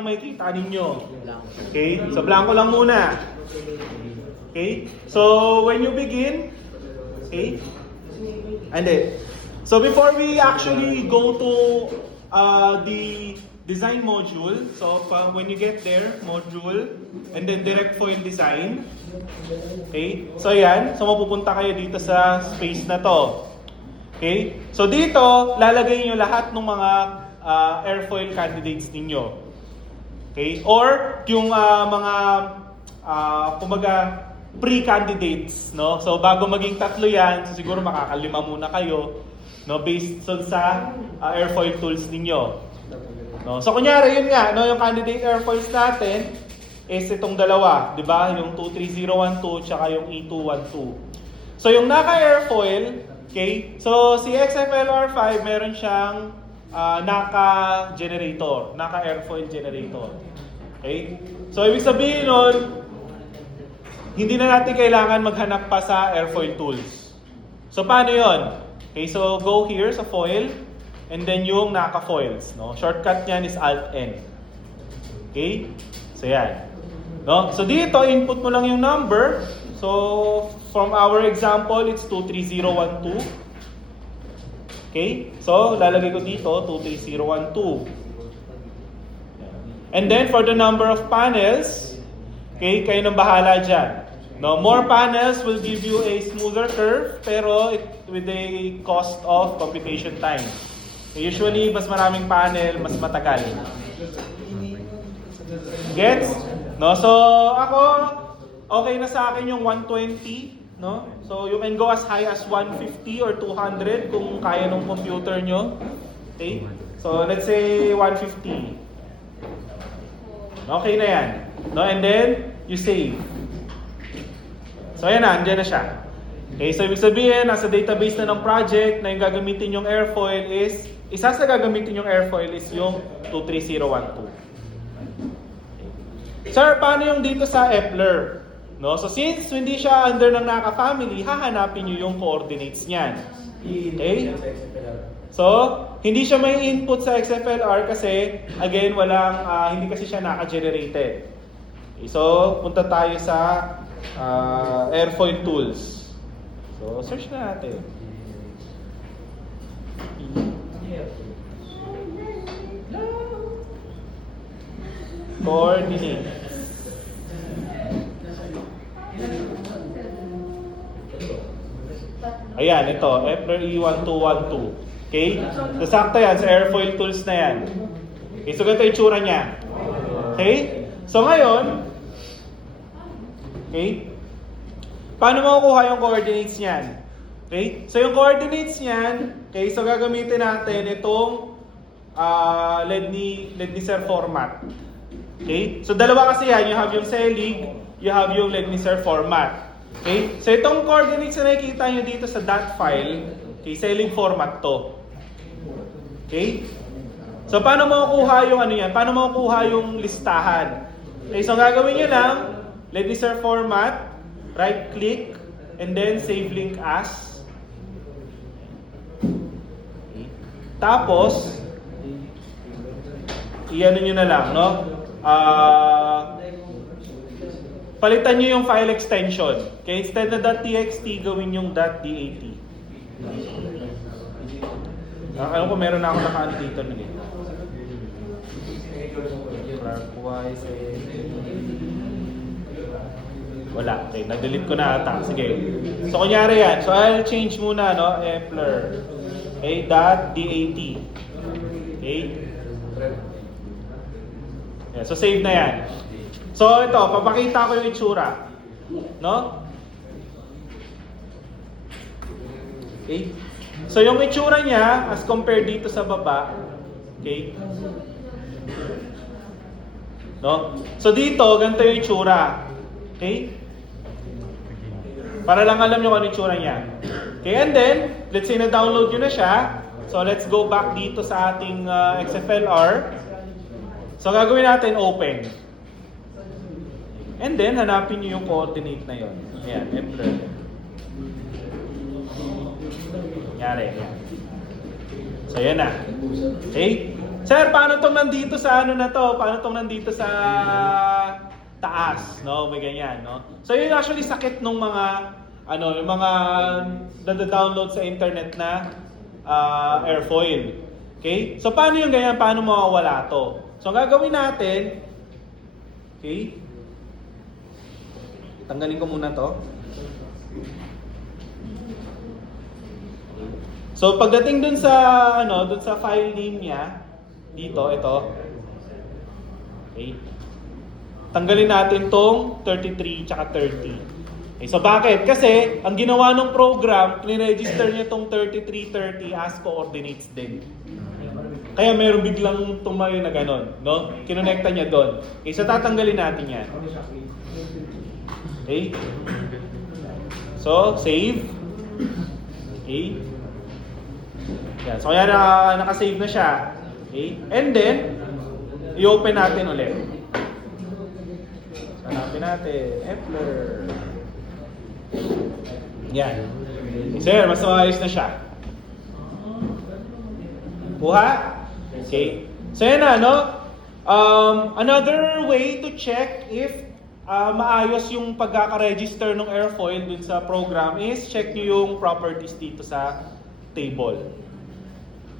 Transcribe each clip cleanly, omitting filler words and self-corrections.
makikita ninyo. Okay? So, blanco lang muna. Okay? So, when you begin, okay? Ande. So, before we actually go to the design module, so when you get there, module, and then direct foil design. Okay? So, yan. So, mapupunta kayo dito sa space na to. Okay? So, dito, lalagay nyo lahat ng mga airfoil candidates ninyo. Okay? Or yung mga kumbaga pre-candidates, no? So bago maging tatlo 'yan, so siguro makakalima muna kayo, no, based sa airfoil tools ninyo. No? So kunyari yun nga, no, yung candidate airfoils natin is itong dalawa, 'di ba? Yung 23012 tsaka yung E212. So yung naka-airfoil, okay? So si XFLR5 meron siyang naka-generator, naka-airfoil generator. Okay? So, ibig sabihin nun, hindi na natin kailangan maghanap pa sa airfoil tools. So, paano yon? Okay, so go here sa foil, and then yung naka-foils. No? Shortcut niyan is Alt-N. Okay? So, yan. No? So, dito, input mo lang yung number. So, from our example, it's 23012. Okay? So, lalagay ko dito, 23012. And then, for the number of panels, okay, kayo nang bahala dyan. No, more panels will give you a smoother curve, pero with a cost of computation time. Okay, usually, mas maraming panel, mas matagal. Gets? No, so, ako, okay na sa akin yung 120. No? So you can go as high as 150 or 200 kung kaya ng computer nyo. Okay? So let's say 150. Okay na yan. No? And then you save. So ayan na, andyan na siya. Okay, so ibig sabihin, nasa database na ng project na yung gagamitin yung airfoil is, isa sa gagamitin yung airfoil is yung 23012. Sir, paano yung dito sa Epler? No? So since hindi siya under ng naka-family, hahanapin nyo yung coordinates niyan. Okay? So, hindi siya may input sa XFLR kasi, again, hindi kasi siya naka-generated. Okay, so, punta tayo sa airfoil tools. So, search na natin. Coordinates. Ayan, ito, Epler E1212. Okay? So, sakto yan, sa airfoil tools na yan. Okay, so ganito yung tsura niya. Okay? So, ngayon, okay, paano makukuha yung coordinates niyan? Okay? So, yung coordinates niyan, okay, so gagamitin natin itong Lednicer format. Okay? So, dalawa kasi yan. You have yung Selig, you have yung Lednicer format. Okay? So, itong coordinates na nakikita nyo dito sa dot file, okay, Selig format to. Okay? So, paano makukuha yung ano yan? Paano makukuha yung listahan? Okay, so gagawin nyo lang, Lednicer format, right click, and then save link as. Okay. Tapos, i-ano nyo na lang, no? Palitan nyo yung file extension. Okay, instead na .txt, gawin yung .dat. Alam ko meron na ako naka-ano dito nun eh. Clarkwise wala. Okay, na-delete ko na ata. Sige. So, kunyari yan. So, I'll change muna, no? Epler. Okay, .dat. Okay. Yeah, so, save na yan. So, ito. Papakita ko yung itsura. No? Okay. So, yung itsura niya, as compared dito sa baba, okay? No? So, dito, ganito yung itsura. Okay? Para lang alam nyo kung ano yung itsura niya. Okay, and then, let's say na-download nyo na siya. So, let's go back dito sa ating XFLR. So, gagawin natin open. And then, hanapin nyo yung coordinate na yun. Ayan, Epler. Yari, yan. So, yan na. Okay? Sir, paano tong nandito sa ano na to? Paano tong nandito sa taas, no? May ganyan, no? So yun actually sakit nung mga ano, yung mga nada-download sa internet na airfoil. Okay? So paano yung ganyan? Paano mawawala to? So ang gagawin natin, okay? Tanggalin ko muna to. So pagdating dun sa ano, dun sa file name niya, dito, ito. Okay. Tanggalin natin tong 33 tsaka 30. Okay, so bakit? Kasi ang ginawa ng program, ni-register niya tong 3330 as coordinates din. Kaya meron biglang tumayo na ganon, no? Kinonekta niya doon. Okay, so tatanggalin natin yan. Okay. So, save. Okay. Yan. So, kaya naka-save na siya. Okay. And then, i-open natin ulit. So, hanapin natin. Epler. Yan. Okay, sir, mas maayos na siya. Kuha? Okay. So, yan na, no? Another way to check if maayos yung pagkaka-register ng airfoil dun sa program is check nyo yung properties dito sa table.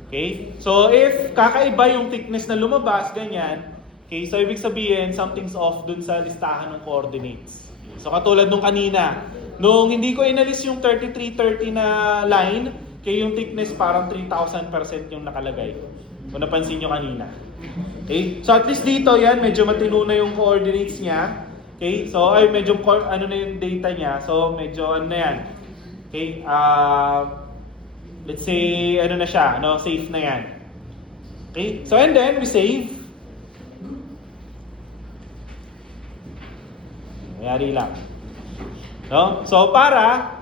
Okay? So, if kakaiba yung thickness na lumabas, ganyan, okay, so ibig sabihin, something's off dun sa listahan ng coordinates. So, katulad nung kanina, nung hindi ko inalis yung 3330 na line, okay, yung thickness parang 3,000% yung nakalagay. Kung napansin nyo kanina. Okay? So, at least dito, yan, medyo matino na yung coordinates niya. Okay? So, ay medyo ano na yung data niya. So, medyo ano na yan. Okay? Let's say, ano na siya, no? Safe na yan. Okay? So, and then, we save. Mayari lang. No? So, para,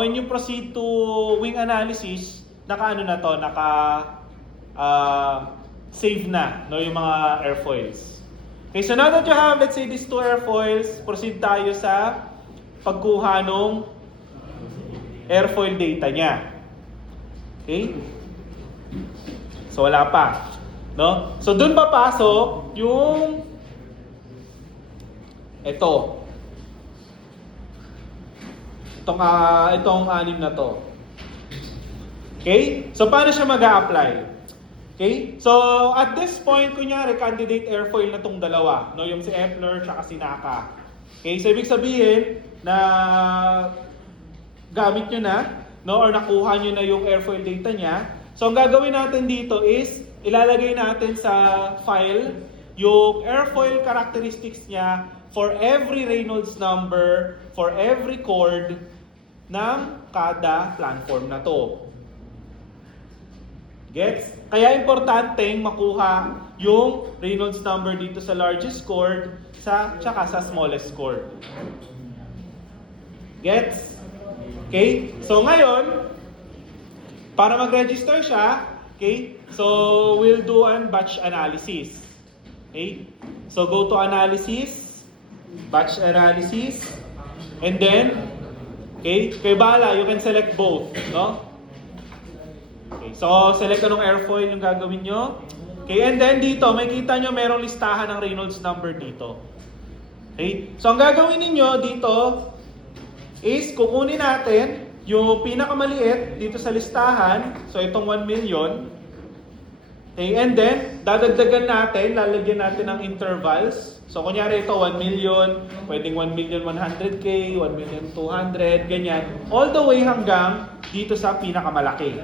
when you proceed to wing analysis, naka-ano na to, save na, no? Yung mga airfoils. Okay, so now that you have, let's say, these two airfoils, proceed tayo sa pagkuha ng airfoil data niya. Okay? So, wala pa. No? So, dun papasok yung ito. Itong anim na to. Okay? So, paano siya mag-a-apply? Okay? So, at this point, kunyari, candidate airfoil na tong dalawa. No? Yung si Epler at si Naka. Okay? So, ibig sabihin na gamit nyo na, no? Or nakuha nyo na yung airfoil data niya. So, ang gagawin natin dito is, ilalagay natin sa file yung airfoil characteristics niya for every Reynolds number, for every chord ng kada planform na to. Gets? Kaya importanteng makuha yung Reynolds number dito sa largest chord tsaka sa smallest chord. Gets? Okay? So ngayon, para mag-register siya, okay? So we'll do an batch analysis. Okay? So go to analysis, batch analysis, and then, okay, kay bahala, you can select both, no? Okay, so select anong airfoil yung gagawin nyo. Okay, and then dito, makikita nyo merong listahan ng Reynolds number dito. Okay, so ang gagawin niyo dito is kukunin natin yung pinakamaliit dito sa listahan. So itong 1 million. Okay, and then dadagdagan natin, lalagyan natin ng intervals. So kunyari ito 1 million, pwedeng 1,100,000, 1,200,000, ganyan. All the way hanggang dito sa pinakamalaki.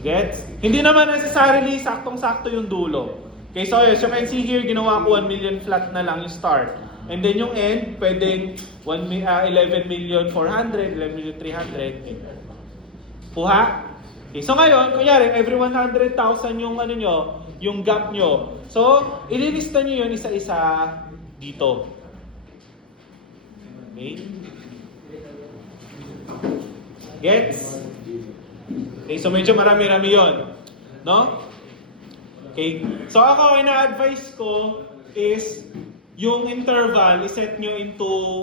Gets? Hindi naman necessarily saktong-sakto yung dulo. Okay, so as you can see here, ginawa ko 1 million flat na lang yung start. And then yung end, pwedeng 11,400,000, 11,300,000. Kuha? Okay, so ngayon, kunyari, every 100,000 yung ano nyo, yung gap nyo. So, ililista nyo yun isa-isa dito. Okay? Gets? Okay, so medyo marami-rami yun. No? Okay? So ako, ina-advise ko is yung interval, iset nyo into,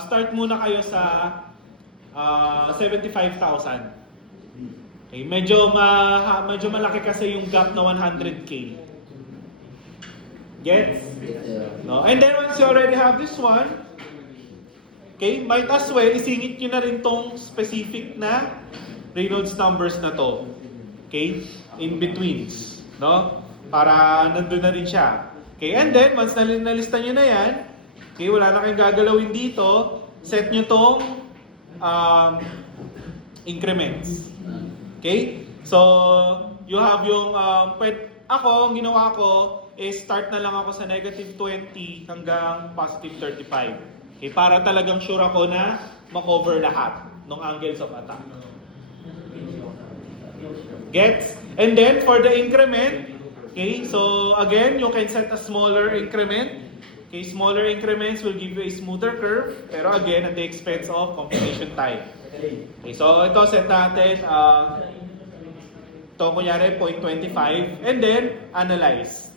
start muna kayo sa 75,000. Okay, medyo malaki kasi yung gap na 100K. Gets? No? And then once you already have this one, okay, might as well isingit nyo na rin tong specific na Reynolds numbers na to. Okay? In betweens. No? Para nandun na rin siya. Okay, and then once nalista nyo na yan, okay, wala na kayong gagalawin dito, set nyo tong increments. Okay? So, you have yung, ang ginawa ko is start na lang ako sa negative 20 hanggang positive 35. Okay, para talagang sure ako na makover lahat ng angles of attack. Gets? And then, for the increment, okay, so again, you can set a smaller increment. Okay, smaller increments will give you a smoother curve, pero again, at the expense of computation time. Okay, so ito set natin, ito kunyari 0.25, and then analyze.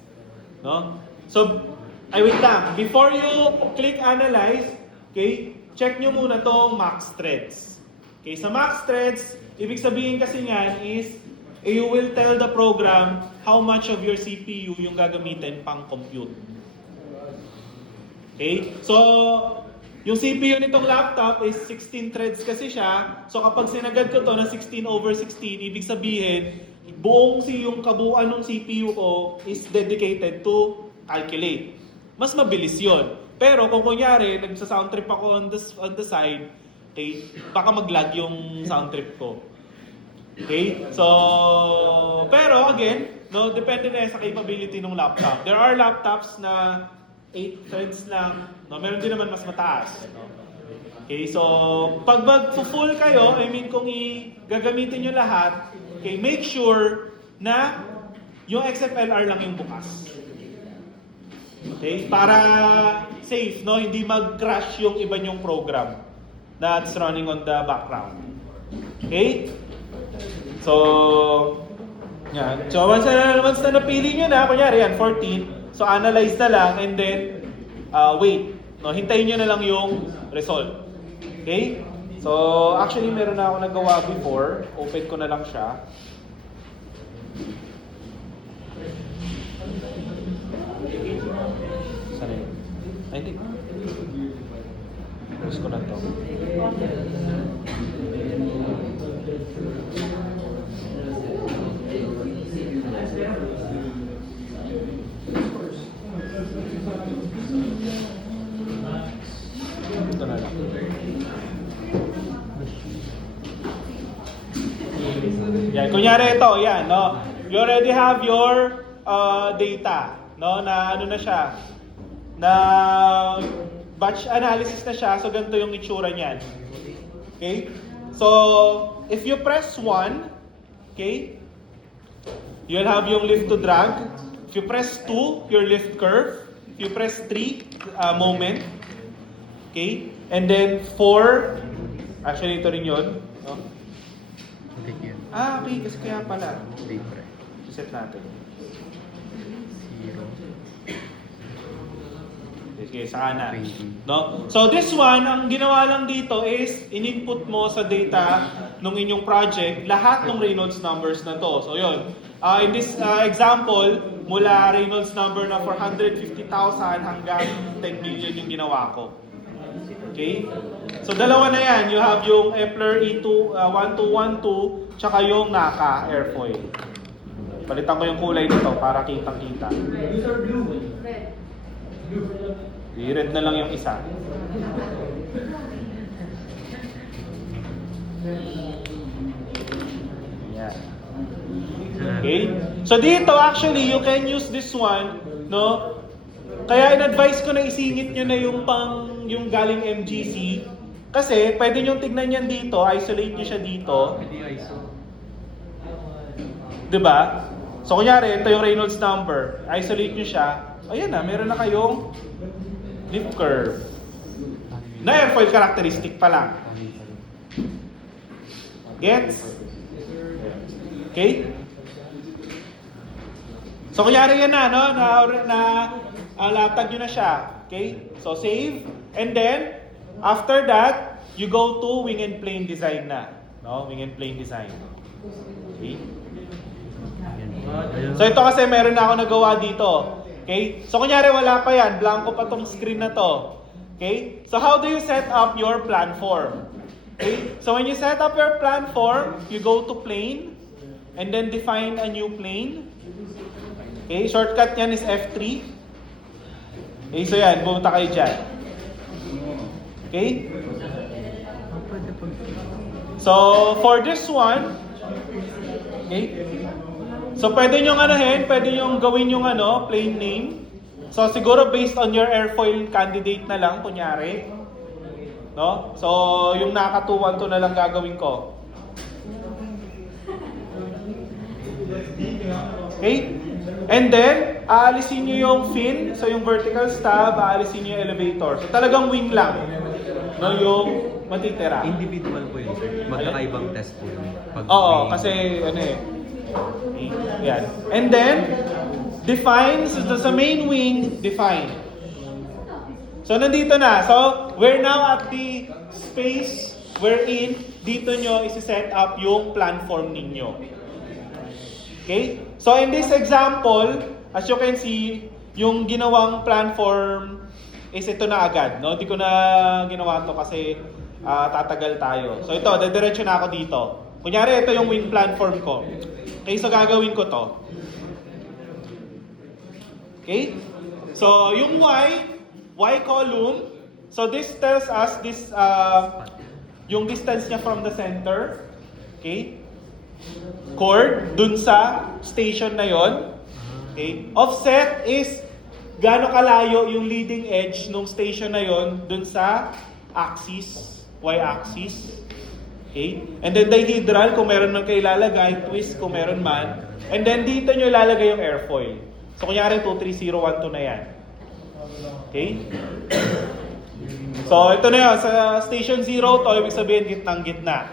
No? So, wait lang. Before you click analyze, okay, check nyo muna tong max threads. Okay, sa max threads, ibig sabihin kasi niyan is, you will tell the program how much of your CPU yung gagamitin pang compute. Okay? So, yung CPU nitong laptop is 16 threads kasi siya. So, kapag sinagad ko to na 16/16, ibig sabihin, buong yung kabuuan ng CPU ko is dedicated to calculate. Mas mabilis yon. Pero kung kunyari, nagsa-sound trip ako on the side, okay, baka mag-lag yung sound trip ko. Okay? So, pero again, no, depende na sa capability ng laptop. There are laptops na 8 threads lang. No, meron din naman mas mataas. No? Okay, so pag mag-full kayo, I mean kung gagamitin nyo lahat, okay, make sure na yung XFLR lang yung bukas. Okay, para safe, no, hindi mag-crash yung iba nyong program that's running on the background. Okay? So, yan. So, once na napili nyo na, kunyari yan, 14, so analyze na lang and then wait. No, hintayin nyo na lang yung result. Okay? So, actually, meron na ako nagawa before. Open ko na lang siya. Sana yun? Ay, hindi. Close ko na to. Ito na lang. Yan, kunyari ito, yan, no? You already have your data, no? Na ano na siya? Na batch analysis na siya, so ganito yung itsura niyan. Okay? So, if you press 1, okay? You'll have yung lift to drag. If you press 2, your lift curve. If you press 3, moment. Okay? And then 4, actually ito rin yun. No? Okay, kasi kaya pala. Set natin. 0. Okay, sa kanan. No? So this one, ang ginawa lang dito is in-input mo sa data ng inyong project lahat ng Reynolds numbers na to. So yun. In this example, mula Reynolds number na 450,000 hanggang 10 million yung ginawa ko. Okay? So dalawa na yan. You have yung Epler E1212 tsaka yung Naka airfoil. Palitan ko yung kulay nito para kitang-kita. These are blue. Red. I-red na lang yung isa. Yan. Okay? So dito actually you can use this one, no? Kaya in-advise ko na isingit nyo na yung galing MGC kasi pwede nyo tignan yan dito, isolate nyo siya dito. Diba? So kunyari, ito yung Reynolds number. Isolate nyo siya. Ayan na, meron na kayong lift curve. Na airfoil characteristic pa lang. Gets? Okay? So kunyari yan na, no? Latag nyo na siya. Okay? So save. And then, after that, you go to wing and plane design na. No? Wing and plane design. Okay? Ayun. So ito kasi meron na ako nagawa dito. Okay? So kunyari wala pa yan, blanco pa tong screen na to. Okay? So how do you set up your plan form? Okay? So when you set up your plan form, you go to plane and then define a new plane. Okay? Shortcut yan is F3. Okay? So yan, pumunta kayo dyan. Okay? So for this one, okay? So pwede nyo pwede nyo gawin yung plane name. So siguro based on your airfoil candidate na lang, kunyari. No? So yung nakatuwan to na lang gagawin ko. Okay? And then, aalisin nyo yung fin, so yung vertical stab, aalisin nyo yung elevator. So talagang wing lang. No, yung matitira. Individual po yun, sir. Magkakaibang test po yun. Oo, kasi yan. And then, define, so sa main wing, define. So nandito na. So, we're now at the space wherein dito nyo isi-set up yung plan form ninyo. Okay? So in this example, as you can see, yung ginawang plan form is ito na agad. No? Di ko na ginawa to kasi tatagal tayo. So ito, dediretso na ako dito. Kunyari, ito yung wing plan form ko. Okay, so gagawin ko to. Okay? So yung Y column, so this tells us this, yung distance niya from the center. Okay? Chord dun sa station na yon. Okay? Offset is gaano kalayo yung leading edge nung station na yon dun sa axis, y-axis. Okay? And then dihedral kung meron man kayo ilalagay, twist kung meron man. And then dito nyo ilalagay yung airfoil. So kunyari 23012 na yan. Okay? So ito na yun, sa station 0 to, ibig sabihin gitnang gitna.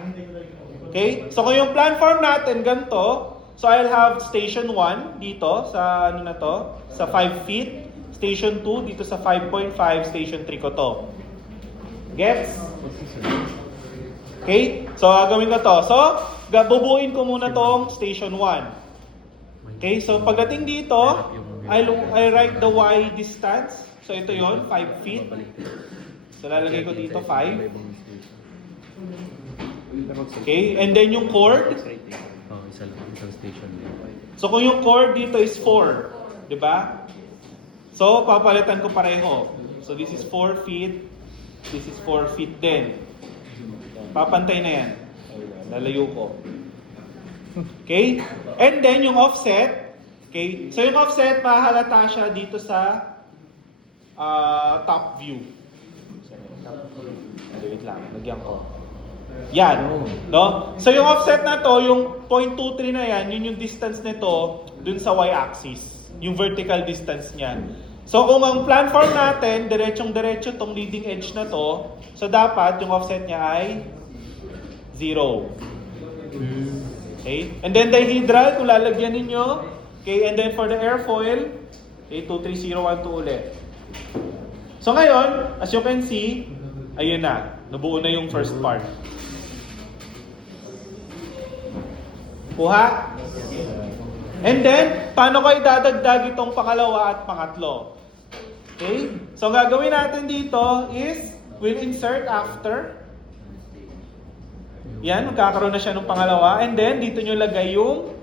Okay? So kung yung plan form natin ganito, so I'll have station 1 dito sa na to, sa 5 feet, station 2 dito sa 5.5, station 3 ko to. Gets? Okay? So gagawin ko to. So bubuuin ko muna tong station 1. Okay? So pagdating dito, I write the y distance. So ito yon, 5 feet. So lalagay ko dito 5. Okay, and then yung chord. Oh, isa lang, isang station. So kung yung chord dito is 4, di ba? So papalitan ko pareho. So this is 4 feet, this is 4 feet din. Papantay na yan. Lalayo ko. Okay? And then yung offset, okay? So yung offset, mahalata siya dito sa top view. Wait lang, lagyan ko. Yan, no? So yung offset na to, yung 0.23 na yan, yun yung distance nito dun sa y-axis, yung vertical distance niya. So kung ang plan form natin, diretsong-diretso tong leading edge na to, so dapat yung offset niya ay 0. Okay? And then dihedral, kung lalagyan ninyo, okay, and then for the airfoil, okay, 23012 ulit. So ngayon, as you can see, ayun na, nabuo na yung first part. Kuha? And then, paano ko idadagdag itong pangalawa at pangatlo? Okay? So, ang gagawin natin dito is, we'll insert after. Yan, magkakaroon na siya ng pangalawa. And then, dito nyo lagay yung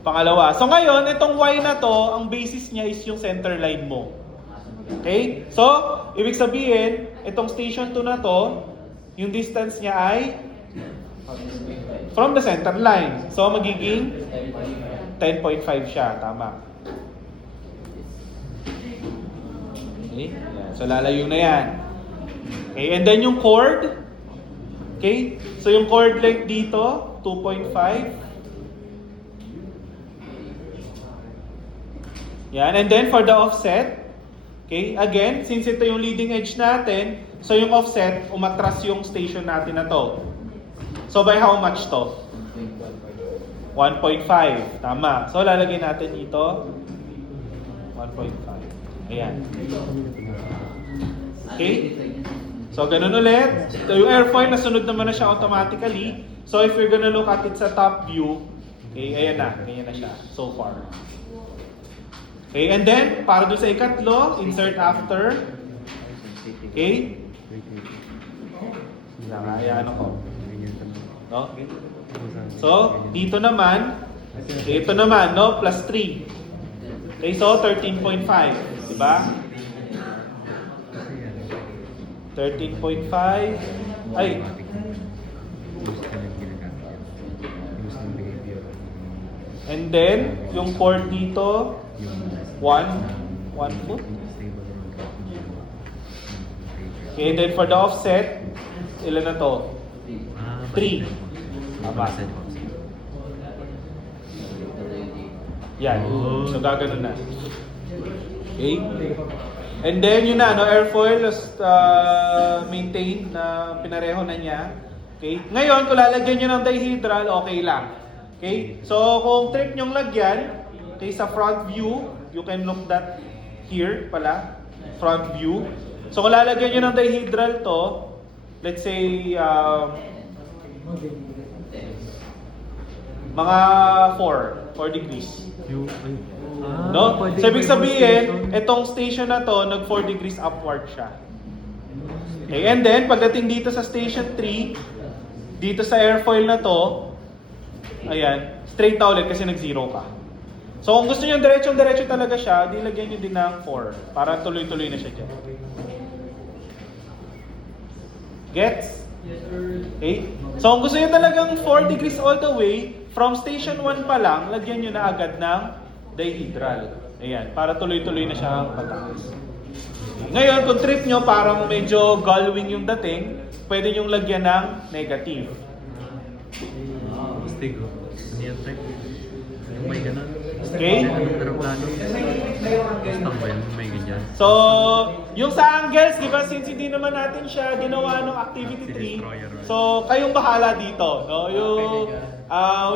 pangalawa. So, ngayon, itong Y na to, ang basis niya is yung center line mo. Okay? So, ibig sabihin, itong station 2 na to, yung distance niya ay from the center line. So, magiging 10.5 siya. Tama. Okay? Yan. So, lalayo na yan. Okay? And then yung chord. Okay? So, yung chord length dito, 2.5. Yan. And then, for the offset, okay? Again, since ito yung leading edge natin, so yung offset, umatras yung station natin na to. So by how much to? 1.5. Tama. So lalagay natin dito 1.5. Ayan. Okay? So, ganun ulit. So, yung airfoil, nasunod naman na siya automatically. So, if you're gonna look at it sa top view, okay, ayan na. Ganyan na siya so far. Okay, and then, para doon sa ikatlo, insert after. Okay? Ayan ako. No? So, dito naman, ito naman, no? Plus 3. Okay, so 13.5. Diba? 13.5. Ay, and then, yung port dito, 1 foot. Okay, and then for the offset, ilan na to? 3. Tama. Yan. So, gaganon na. Okay? And then, yun na, no, airfoil is maintained na pinareho na niya. Okay? Ngayon, kung lalagyan nyo ng dihedral, okay lang. Okay? So, kung trip nyong lagyan, okay, sa front view, you can look that here pala, front view. So, kung lalagyan nyo ng dihedral to, let's say, mga 4 degrees. No? So, ibig sabihin, itong station na to, nag 4 degrees upward siya. Okay, and then, pagdating dito sa station 3, dito sa airfoil na to, ayan, straight na ulit kasi nag-0 ka. So, kung gusto nyo diretsong-diretso talaga siya, di lagyan nyo din ng 4 para tuloy-tuloy na siya dyan. Gets? Okay? So, kung gusto nyo talagang 4 degrees all the way, from station 1 pa lang, lagyan nyo na agad ng dihedral. Ayan, para tuloy-tuloy na siya pataas. Okay. Ngayon, kung trip nyo parang medyo gullwing yung dating, pwede nyo lagyan ng negative. Stig. Ano yan, type? Yung may ganun. Okay? Pero plano. Stang ba yun? May ganyan. So, yung sa angles, di ba, since hindi naman natin siya ginawa ng activity 3, so, kayong bahala dito, no? Yung,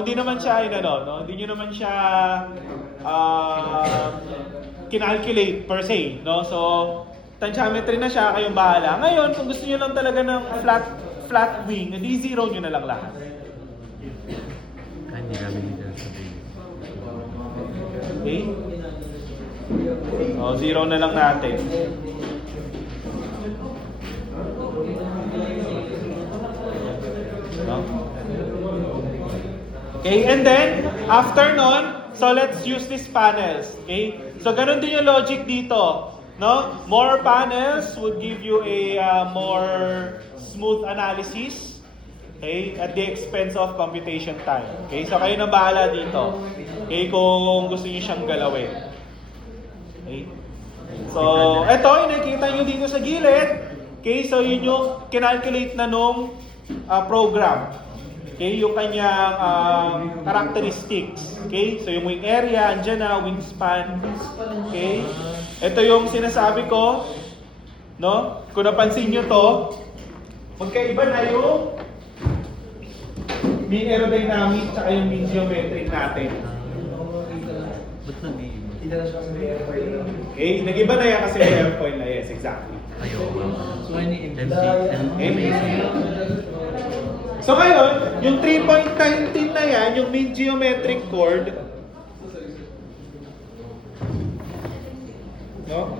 hindi naman siya, no? Hindi nyo naman siya kinalculate per se, no? So, tensiometry na siya, kayong bahala. Ngayon, kung gusto nyo lang talaga ng flat wing, hindi zero nyo na lang lahat. Hindi namin dito sabihin. Okay? O, zero na lang natin. No? Okay, and then, after nun, so let's use these panels. Okay? So, ganun din yung logic dito. No? More panels would give you a more smooth analysis. Okay? At the expense of computation time. Okay? So, kayo na bahala dito. Okay? Kung gusto niyo siyang galawin. Okay? So, eto, yung nakikita nyo dito sa gilid. Okay? So, yun yung kinalculate na nung program. Okay? Yung kanyang characteristics. Okay? So, yung wing area, andyan na, wingspan. Okay? Ito yung sinasabi ko. No? Kung napansin nyo to, magkaiba na yung mean aerodynamic at yung mean geometric natin. Ba't nag-iiba? Okay? Nag-iba na yan kasi may airfoil na. Yes, exactly. Ayaw. So, any Okay? So ngayon, yung 3.19 na yan, yung mean geometric chord, no?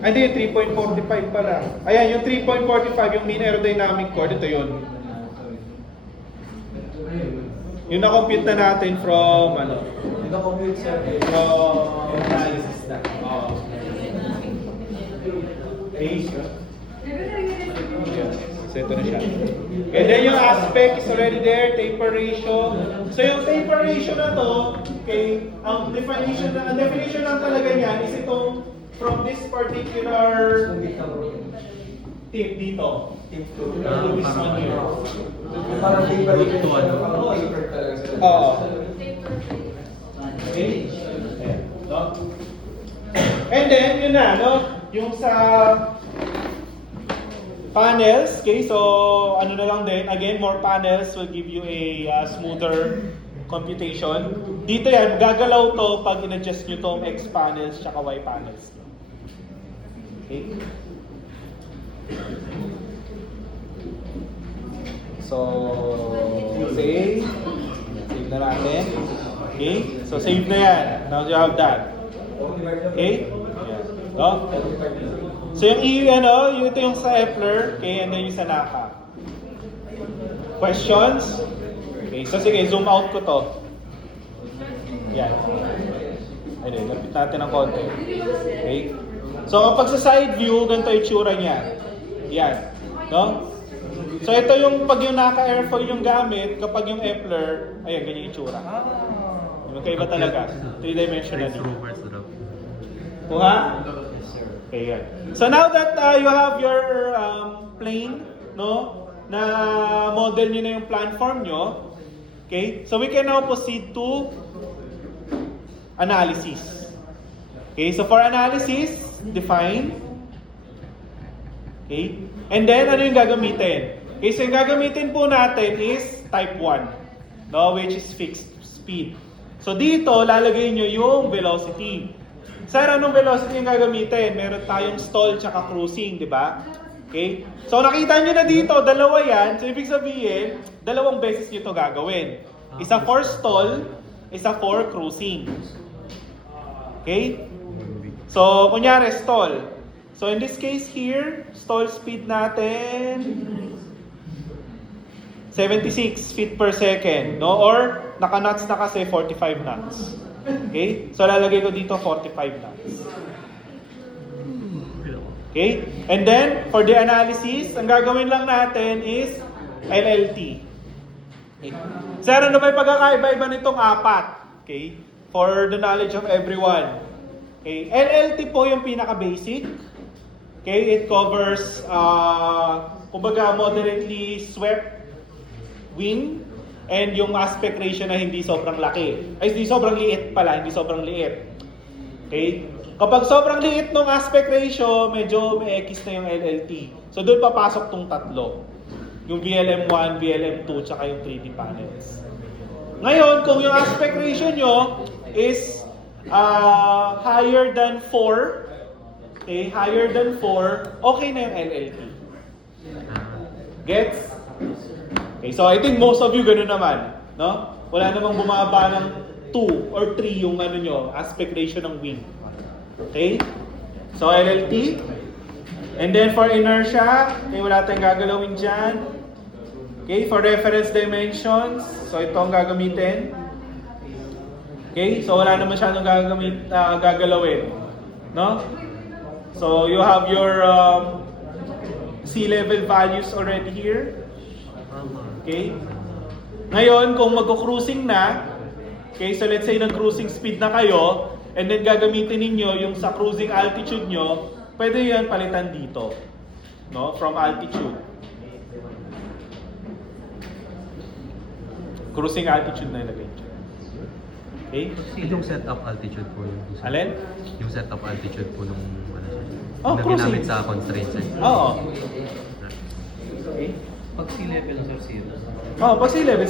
Ay, hindi, 3.45 pala. Ayan, yung 3.45, yung mean aerodynamic chord, ito yun. Yung na-compute na natin from, nag-compute siya. from analysis na. Okay. So ito na siya. And then yung aspect is already there, taper ratio. So yung taper ratio na to, okay, ang definition lang talaga niyan is itong from this particular tip dito. Tip to this one here. Parang taper Root to ano? taper talaga sila. Oo. Okay? Ayan. No? And then, yun na, no? Yung sa panels, okay, so ano na lang din, again, more panels will give you a smoother computation. Dito yan, gagalaw to pag in-adjust nyo tong X panels tsaka Y panels. Okay? So, save. Save na natin. Okay? So, save na yan. Now you have that. Okay? Yan. No? So, yung ito yung sa Epler. Okay? And then yung sa Naka. Questions? Okay. So, sige. Zoom out ko to. Yan. Ayun. Lapit natin ng konti. Okay? So, kapag sa side view, ganito yung tsura niya. Yan. No? So, ito yung pag yung naka-airfoil yung gamit, kapag yung Epler, ayan, ganyan yung tsura. Magkaiba talaga. 3-dimensionally. Kuha? Okay, yan. So, now that you have your plane, no, na model nyo na yung planform nyo, okay, so we can now proceed to analysis. Okay, so for analysis, define. Okay, and then ano yung gagamitin? Okay, so yung gagamitin po natin is type 1, no, which is fixed speed. So dito, lalagay nyo yung velocity. Sir, anong velocity yung gagamitin? Meron tayong stall tsaka cruising, di ba? Okay? So nakita nyo na dito, dalawa yan. So ibig sabihin, dalawang beses nyo to gagawin. Isa for stall, isa for cruising. Okay? So, kunyari, stall. So in this case here, stall speed natin 76 feet per second, no? Or naka-knots na kasi 45 knots. Okay? So lalagay ko dito 45 knots. Okay? And then for the analysis, ang gagawin lang natin is LLT. Okay. Sir, ano ba yung pagkakaiba-iba nitong apat? Okay? For the knowledge of everyone. Okay? LLT po yung pinaka-basic. Okay? It covers kumbaga moderately swept wing and yung aspect ratio na hindi sobrang laki. Ay, hindi sobrang liit pala, hindi sobrang liit. Okay? Kapag sobrang liit ng aspect ratio, medyo may X na yung LLT. So doon papasok tong tatlo. Yung VLM1, VLM2, tsaka yung 3D panels. Ngayon, kung yung aspect ratio nyo is higher than 4, okay, higher than 4, okay na yung LLT. Gets? Okay, so I think most of you ganun naman, no? Wala namang bumaba ng 2 or 3 yung ano nyo, aspect ratio ng wing. Okay? So LLT. And then for inertia, okay, wala tayong gagalawin dyan. Okay, for reference dimensions, so ito ang gagamitin. Okay, so wala naman siya nung gagalawin. No? So you have your sea level values already here. Okay? Ngayon, kung magko-cruising na, okay, so let's say nag-cruising speed na kayo, and then gagamitin ninyo yung sa cruising altitude nyo, pwede yan palitan dito. No? From altitude. Cruising altitude na ilagay dyan. Okay? Yung setup altitude po yung gusto. Alin? Yung setup altitude po nung ano siya. Oh, na cruising. ginamit sa constraints. Oo. Okay. Pag sea level sir, zero. Oh, pag sea level.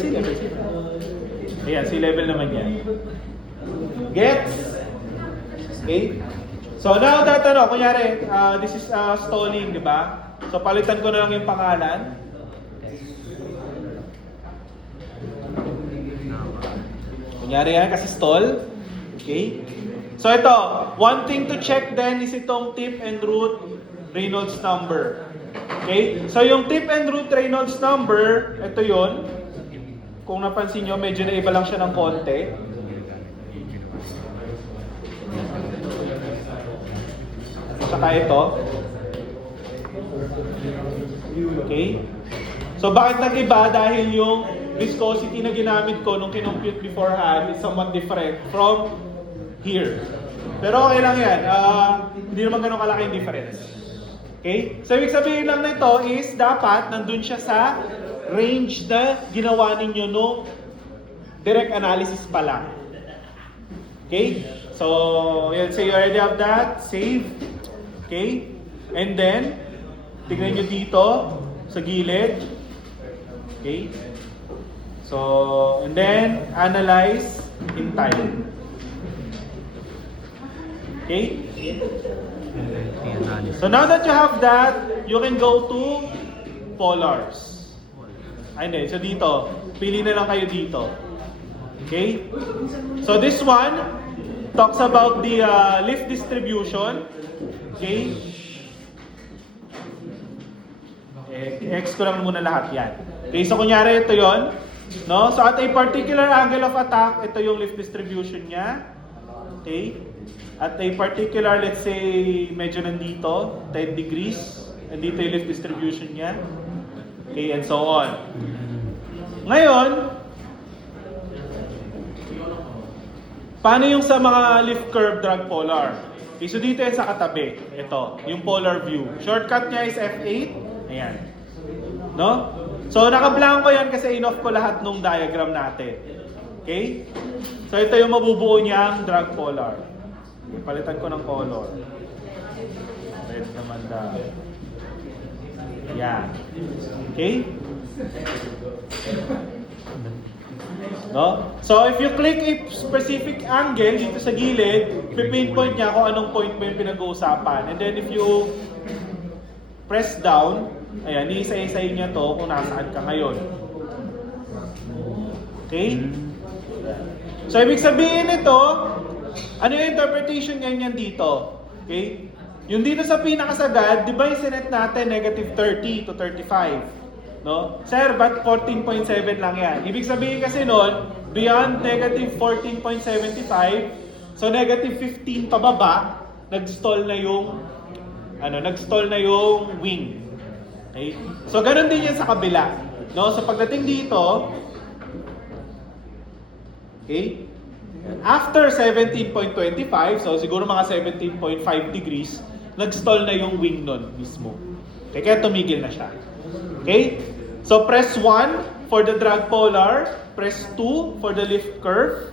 Ayan, sea level naman yan. Gets? Okay? So now that kunyari, this is stalling, di ba? So palitan ko na lang yung pangalan. Kunyari yan, kasi stall. Okay? So ito, one thing to check then is itong tip and root Reynolds number. Okay? So yung tip and root Reynolds number, ito yon. Kung napansin nyo, medyo naiba lang siya ng konti. Saka ito. Okay? So bakit nag-iba? Dahil yung viscosity na ginamit ko nung kinompute beforehand is somewhat different from here. Pero okay lang yan. Hindi naman ganun kalaki yung difference. Okay? So ibig sabihin lang nito is dapat nandun siya sa range na ginawa ninyo nung direct analysis pa lang. Okay? So, let's say you already have that. Save. Okay? And then, tignan nyo dito sa gilid. Okay? So, and then, analyze in time. Okay? Tendency analysis. So now that you have that, you can go to polars. Ay, hindi. So dito, pili na lang kayo dito. Okay? So this one talks about the lift distribution. Okay? X ko lang muna lahat yan. Okay, so kunyari ito yon, no? So at a particular angle of attack, ito yung lift distribution niya. Okay? At a particular, let's say, medyo nandito, 10 degrees. Nandito yung lift distribution niya. Okay, and so on. Ngayon, paano yung sa mga lift curve drag polar? Okay, so dito yan sa katabi. Ito, yung polar view. Shortcut niya is F8. Ayan. No? So, naka-blanco yan kasi in-off ko lahat nung diagram natin. Okay? So, ito yung mabubuo niyang drag polar. Okay, palitan ko ng color. Red naman dahil. Yan. Okay? No? So, if you click a specific angle dito sa gilid, pinpoint niya kung anong point mo yung pinag-uusapan. And then if you press down, ayan, iisa-isayin niya to kung nasaan ka ngayon. Okay? So, ibig sabihin nito, ano yung interpretation niyan dito? Okay? Yung dito sa pinakasagad, di ba yung sinet natin negative 30 to 35? No? Sir, but 14.7 lang yan. Ibig sabihin kasi nun, beyond negative 14.75, so negative 15 pababa, nag-stall na yung wing. Okay? So, ganun din yan sa kabila. No? So, pagdating dito, okay, after 17.25, so siguro mga 17.5 degrees, nag-stall na yung wing nun mismo. Okay, kaya tumigil na siya. Okay? So, press 1 for the drag polar, press 2 for the lift curve.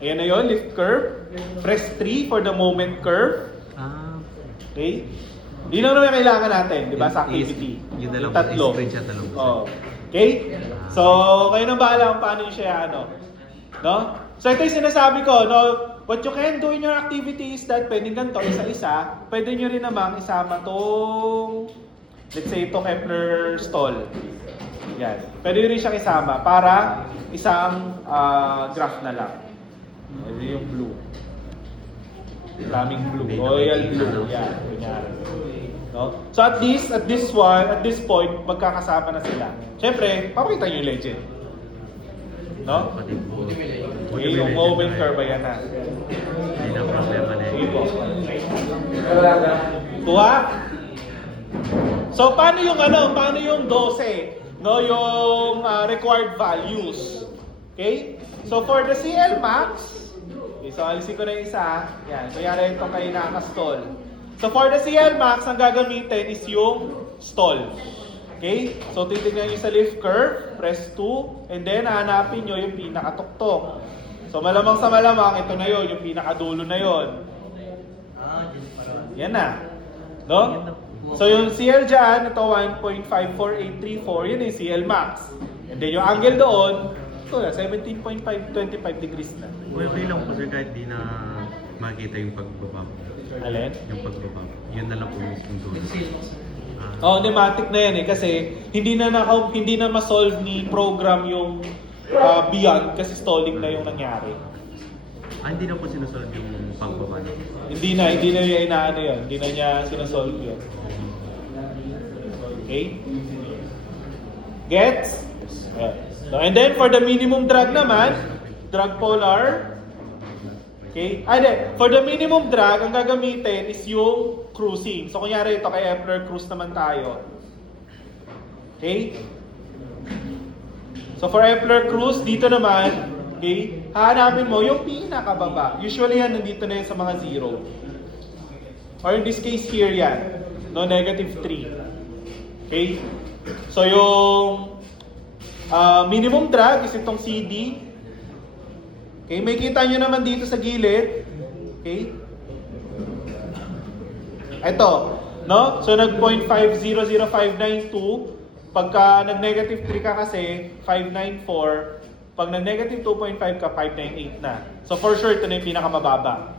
Ayan na yun, lift curve. Press 3 for the moment curve. Okay? Yun ang naman kailangan natin, di ba, sa activity. Yung dalawa, tatlo. screenshot na lang. Oh. Okay? So, kayo na bahala kung paano nyo siya, no? So, ito yung sinasabi ko, no? What you can do in your activity is that pwedeng ganito, isa-isa. Pwede nyo rin namang isama tong, let's say, itong Kepler stall. Yan. Pwede rin siyang isama para isang graph na lang. Ito yung blue. Flaming blue. Royal blue. Yan. Kunyari. No? So at least, at this point, magkakasama na sila. Siyempre, papakita nyo yung legend. No? Okay, yung moment curve, yan na. Hindi na problema na Sige po. Kuha? So, paano yung 12? No, yung required values. Okay? So, for the CL max, okay, so alisin ko na yung isa. Yan. So, yari ito kayo nakaka-stall. So, for the CL max, ang gagamitin is yung stall. Okay? So, titignan nyo sa lift curve, press 2, and then hahanapin nyo yung pinakatuktok. So, malamang sa malamang, ito na yon, yung pinakadulo na yon. Yan na. No? So, yung CL dyan, ito 1.54834, yun yung CL max. And then, yung angle doon, ito na, 17.525 degrees na. Okay lang po sir, kahit di na makita yung pagbaba. Alin? Yung pagbaba. Yun na lang po mismo doon. Oh, pneumatic na yan kasi hindi na ma-solve ni program yung beyond kasi stalling na yung nangyari. Hindi na po sinusolve yung pagbaba. Hindi na niya inaano yun. Hindi na niya sinasolve yun. Okay? Gets? Ayan. So, and then for the minimum drag naman, drag polar. Okay? For the minimum drag, ang gagamitin is yung cruising. So, kunyari ito, kay Kepler cruise naman tayo. Okay? So, for Kepler cruise, dito naman, okay, hahanapin mo yung pinakababa. Usually yan, nandito na yan sa mga 0. Or in this case here yan, no, negative 3. Okay? So, yung minimum drag is itong CD. Okay, may kita nyo naman dito sa gilid. Okay? Ito, no? So, nag-0.500592. Pagka nag-negative 3 ka kasi, 594. Pag nag-negative 2.5 ka, 598 na. So, for sure, ito na yung pinakamababa.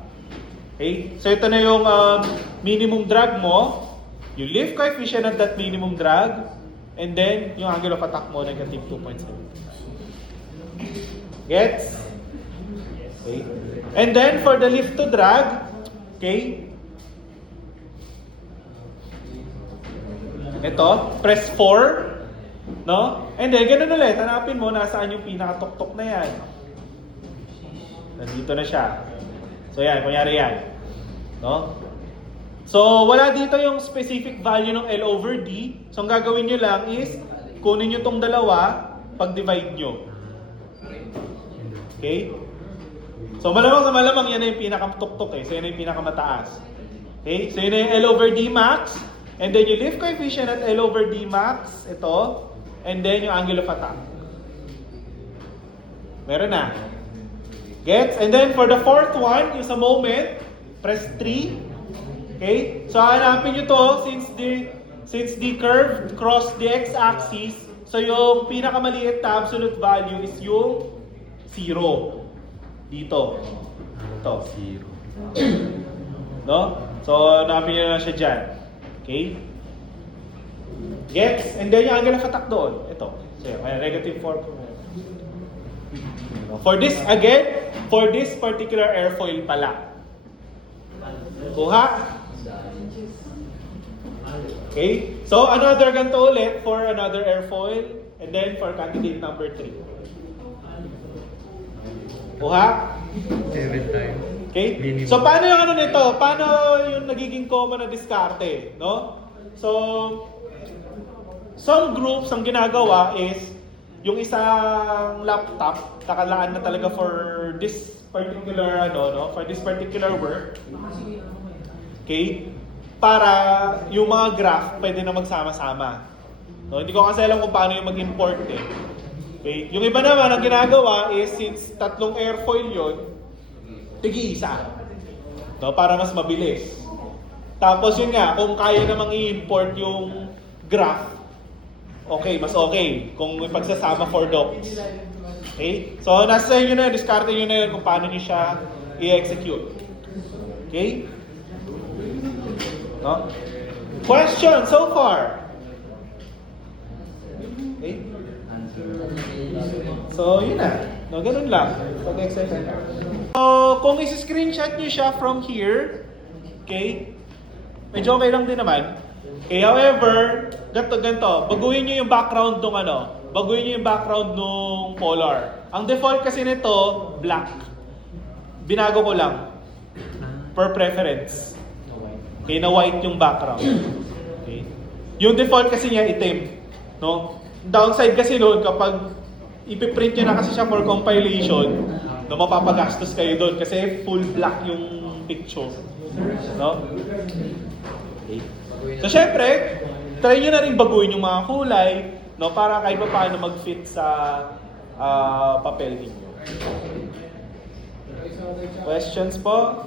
Okay? So ito na yung minimum drag mo, yung lift coefficient at that minimum drag, and then yung angle of attack mo, negative 2.7. Gets? Okay. And then for the lift to drag, okay? Ito, press 4, no? And then ganun ulit, hanapin mo nasaan yung pinakatuktok na yan. Nandito na siya. So yan, kunyari yan. No? So wala dito yung specific value ng L over D. So ang gagawin nyo lang is kunin nyo tong dalawa, pag-divide nyo. Okay? So malamang sa malamang yan na yung pinakatuktok eh. So yan na yung pinakamataas. Okay? So yun na yung L over D max. And then yung lift coefficient at L over D max, ito. And then yung angle of attack. Meron na. Gets? And then for the fourth one, yung sa moment, press 3. Okay? So hanapin nyo to since the curve cross the x-axis. So yung pinakamaliit na absolute value is yung 0. Dito. Ito. 0. No? So hanapin nyo na siya dyan. Okay? Gets? And then yung angle of attack doon. Ito. So negative 4. For this, again, for this particular airfoil pala. Kuha? Okay? So, another ganito ulit for another airfoil. And then for candidate number 3. Kuha? 7 times. Okay? Minimum. So, paano yung ano nito? Paano yung nagiging common na diskarte? No? So, some groups ang ginagawa is yung isang laptop nakalaan na talaga for this particular for this particular work. Okay? Para yung mga graph pwede na magsama-sama. No, hindi ko kasi alam kung paano yung mag-import eh. Okay? Yung iba naman ang ginagawa is since tatlong airfoil yon, tig-isa. No, para mas mabilis. Tapos yun nga, kung kaya namang i-import yung graph, okay, mas okay kung ipagsasama for docs. Okay? So, nasa inyo na, diskarte nyo na yun kung paano nyo siya i-execute. Okay? No? Question so far? Okay? So, yun na. No, ganun lang. Pag-exercise na. So, kung isi-screenshot nyo siya from here, okay? Medyo okay lang din naman. Okay, however, ganito, baguhin nyo yung background nung baguhin nyo yung background nung color. Ang default kasi nito, black. Binago ko lang. Per preference. Okay, na white yung background. Okay. Yung default kasi niya itim. No? Downside kasi noon, kapag ipiprint nyo na kasi siya for compilation, no, mapapagastos kayo doon kasi full black yung picture. No? Okay. So, syempre, try nyo na rin baguhin yung mga kulay, no, para kahit pa paano mag-fit sa papel ninyo. Questions po?